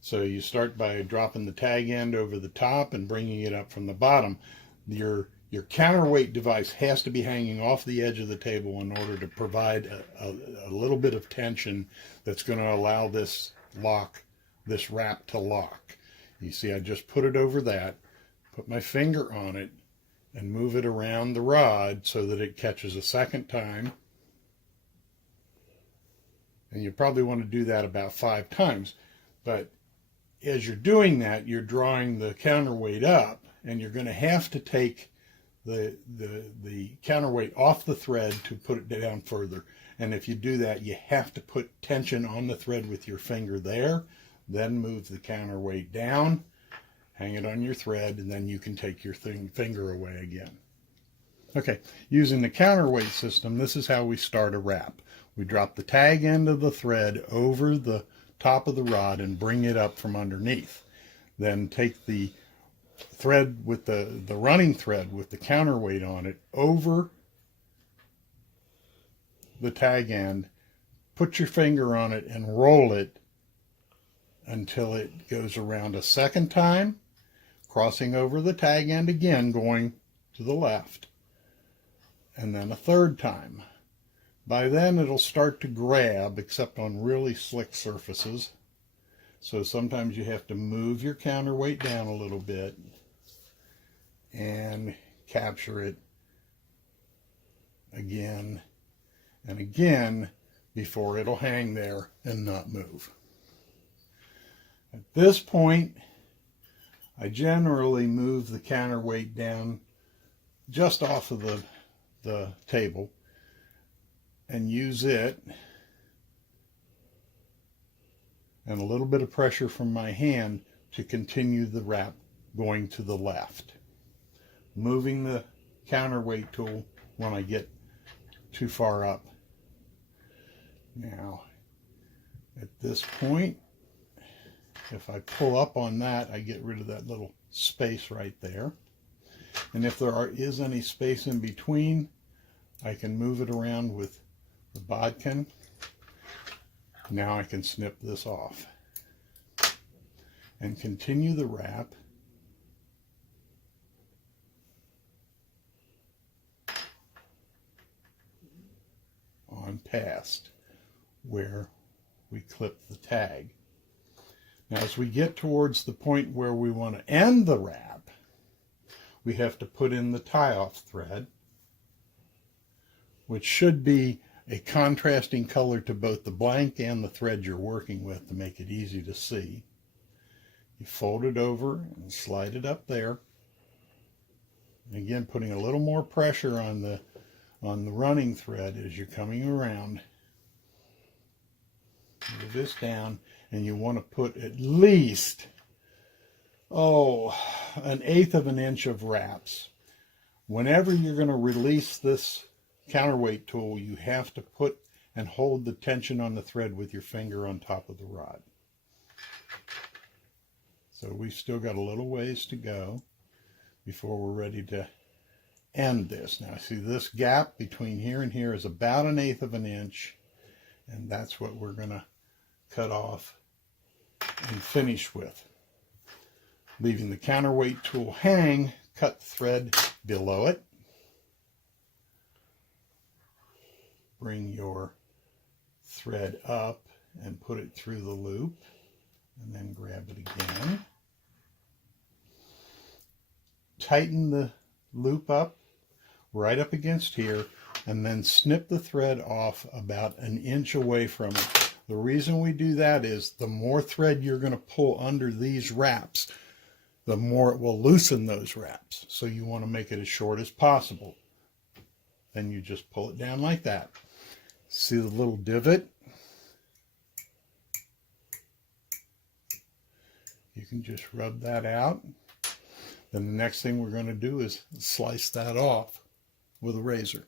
So you start by dropping the tag end over the top and bringing it up from the bottom. Your counterweight device has to be hanging off the edge of the table in order to provide a little bit of tension that's going to allow this wrap to lock. You see, I just put it over that, put my finger on it, and move it around the rod so that it catches a second time. And you probably want to do that about 5 times. But as you're doing that, you're drawing the counterweight up, and you're going to have to take the counterweight off the thread to put it down further. And if you do that, you have to put tension on the thread with your finger there, then move the counterweight down, hang it on your thread, and then you can take your finger away again. Okay, using the counterweight system, this is how we start a wrap. We drop the tag end of the thread over the top of the rod and bring it up from underneath. Then take the thread with the running thread with the counterweight on it over the tag end, put your finger on it and roll it until it goes around a second time, crossing over the tag end again, going to the left, and then a third time. By then it'll start to grab, except on really slick surfaces. So sometimes you have to move your counterweight down a little bit and capture it again and again before it'll hang there and not move. At this point, I generally move the counterweight down just off of the table and use it and a little bit of pressure from my hand to continue the wrap going to the left. Moving the counterweight tool when I get too far up. Now, at this point, if I pull up on that, I get rid of that little space right there. And if there is any space in between, I can move it around with the bodkin. Now I can snip this off and continue the wrap on past where we clip the tag. Now as we get towards the point where we want to end the wrap, we have to put in the tie-off thread, which should be a contrasting color to both the blank and the thread you're working with to make it easy to see. You fold it over and slide it up there. And again, putting a little more pressure on the running thread as you're coming around. Move this down, and you want to put at least, an 1/8 of an inch of wraps. Whenever you're going to release this counterweight tool, you have to put and hold the tension on the thread with your finger on top of the rod. So we've still got a little ways to go before we're ready to end this. Now see, this gap between here and here is about 1/8 of an inch, and that's what we're going to cut off and finish with. Leaving the counterweight tool hang, cut the thread below it. Bring your thread up and put it through the loop, and then grab it again. Tighten the loop up right up against here, and then snip the thread off about 1 inch away from it. The reason we do that is the more thread you're going to pull under these wraps, the more it will loosen those wraps. So you want to make it as short as possible. Then you just pull it down like that. See the little divot? You can just rub that out. Then the next thing we're going to do is slice that off with a razor.